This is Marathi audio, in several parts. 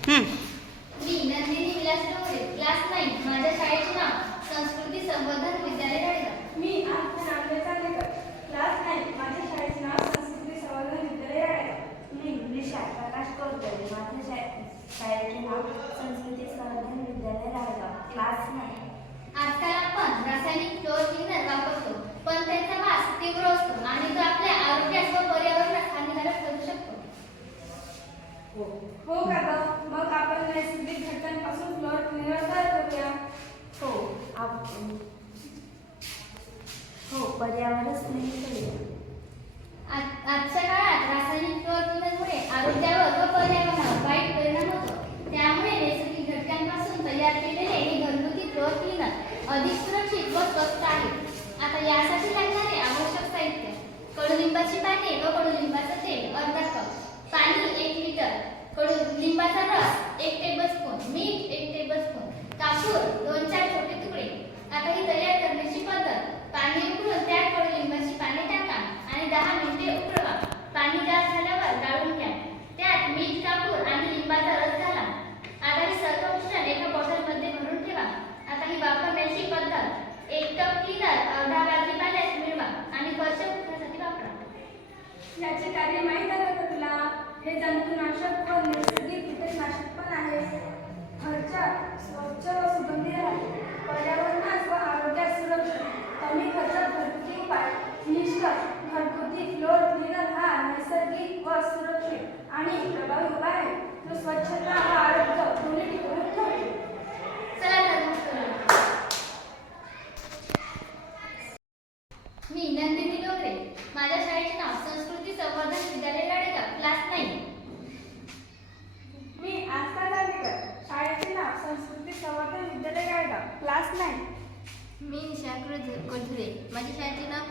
हं. मी नंदिनी विलास डोंगरे क्लास नाईन माझ्या शाळेचे नाव संस्कृती संवर्धन विद्यालय राळेगाव मी नामदेव चांदेकर क्लास नाईन माझ्या शाळेचे नाव संस्कृती संवर्धन विद्यालय राळेगाव मी विशाल प्रकाश कोरकडे माझ्या शा- शाळेचे नाव संस्कृती संवर्धन विद्यालय रायगाव क्लास नाही आजकाल आपण रासायनिक फ्लोअर क्लीनर वापरतो पण त्याचा वास तीव्र असतो आणि तो आपल्या आरोग्यास व पर्यावरणास हानिकारक ठरू शकतो. हो का ग? मग आपण नैसर्गिक घटकांपासून फ्लोअर क्लीनर तयार करूया हो आप हो पर्यावरण स्नेही करूया आज- आजच्या काळात रासायनिक फ्लोअर क्लीनरमुळे आरोग्यावर व पर्यावरणावर वाईट परिणाम होतो त्यामुळे नैसर्गिक घटकांपासून तयार केलेले हे घरगुती फ्लोअर क्लीनर अधिक सुरक्षित व स्वस्त आहे आता यासाठी लागणारे आवश्यक साहित्य कडुलिंबाची पाने व कडुलिंबाचं तेल अर्धा कप पाणी एक लिटर कडुलिंबाचा रस एक टेबलस्पून मीठ एक टेबलस्पून कापूर दोन चार छोटे तुकडे आता ही तयार करण्याची पद्धत पाणी उकळून त्यात कडुलिंबाची पाने टाका आणि दहा मिनिटे उकळवा पाणी गार झाल्यावर गाळून घ्या त्यात मीठ कापूर आणि लिंबाचा रस घाला आता हे सर्व मिश्रण एका बॉटलमध्ये भरून ठेवा आता ही वापरण्याची पद्धत एक अर्धा पाण्यात मिळवा आणि फरशा पुसण्यासाठी वापरा. याचे कार्य माहीत आहे का तुला? हे जंतुनाशक व नैसर्गिक कीटकनाशक पण आहे. घरच्या स्वच्छ व सुगंधी राहते पर्यावरणास व आरोग्यास सुरक्षित कमी खर्चात घरगुती उपाय. निष्कर्ष घरगुती फ्लोर क्लिनर हा नैसर्गिक व सुरक्षित आणि प्रभावी उपाय आहे. तो स्वच्छता व आरोग्य दोन्ही टिकवून ठेवतो चला तर मग करूया. मी नंदिनी डोंगरे माझ्या शाळेचे नाव संस्कृती संवर्धन विद्यालय राडेगाव क्लास नाईन मी आस्था गांधीकर शाळेचे नाव संस्कृती संवर्धन विद्यालय गायगाव क्लास नाईन मी निशांकर कोल्हुरे माझ्या शाळेचे नाव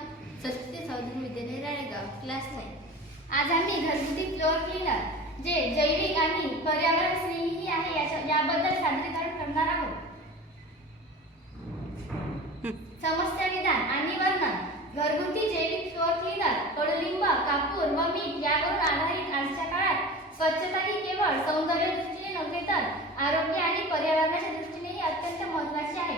संस्कृती संवर्धन विद्यालय राळेगाव क्लास नाईन आज आम्ही घरगुती फ्लोअर क्लीनर जे जैविक आणि पर्यावरण स्नेही आहे याच्या याबद्दल सादरीकरण करणार आहोत. समस्या विधान आणि वर्णन. घरगुती जैविक फ्लोअर कापूर व मीठ यावरून आधारित आजच्या काळात स्वच्छता ही केवळ सौंदर्य दृष्टीने नव्हे तर आरोग्य आणि पर्यावरणाच्या दृष्टीनेही अत्यंत महत्त्वाची आहे.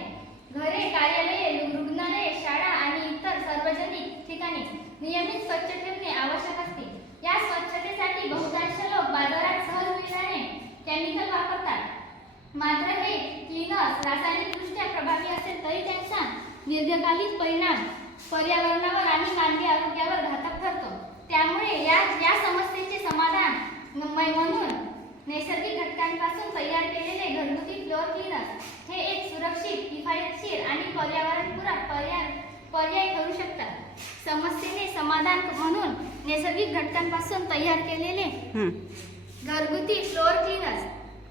घरे कार्यालये रुग्णालये शाळा आणि इतर सार्वजनिक ठिकाणी नियमित स्वच्छ ठेवणे आवश्यक असते. या स्वच्छतेसाठी बहुतांश लोक बाजारात सहज मिळणारे केमिकल वापरतात. मात्र हे क्लिनर्स रासायनिकदृष्ट्या प्रभावी असेल तरी त्यांचा दीर्घकालीन परिणाम पर्यावरणावर आणि मानवी आरोग्यावर घातक त्यामुळे या या समस्येचे समाधान म- म्हणून नैसर्गिक घटकांपासून तयार केलेले घरगुती फ्लोअर क्लीनर्स हे एक सुरक्षित किफायतशीर आणि पर्यावरणपूरक पर्याय पर्याय ठरू शकतात समस्येने समाधान म्हणून नैसर्गिक घटकांपासून तयार केलेले. घरगुती फ्लोअर क्लीनर्स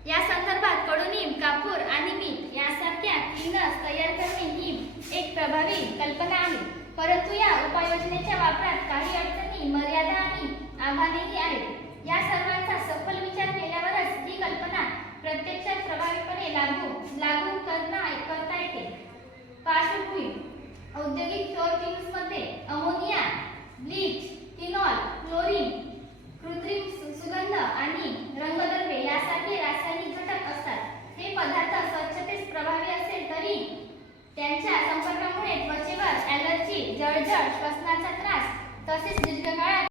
या संदर्भात कडुनिंब कापूर आणि मीठ यासारख्या क्लीनर्स तयार करणे ही एक प्रभावी कल्पना आहे परंतु या उपाययोजनेच्या वापरात काही अडचणी मर्यादा आणि आव्हानेही आहेत. या सर्वांचा सखोल विचार केल्यावरच ही कल्पना प्रत्यक्षात प्रभावीपणे लागू लागू करता करता येते. पार्श्वभूमी औद्योगिक चोर दिवस सर्दी जळजळ श्वसनाचा त्रास तसेच दीर्घकाळात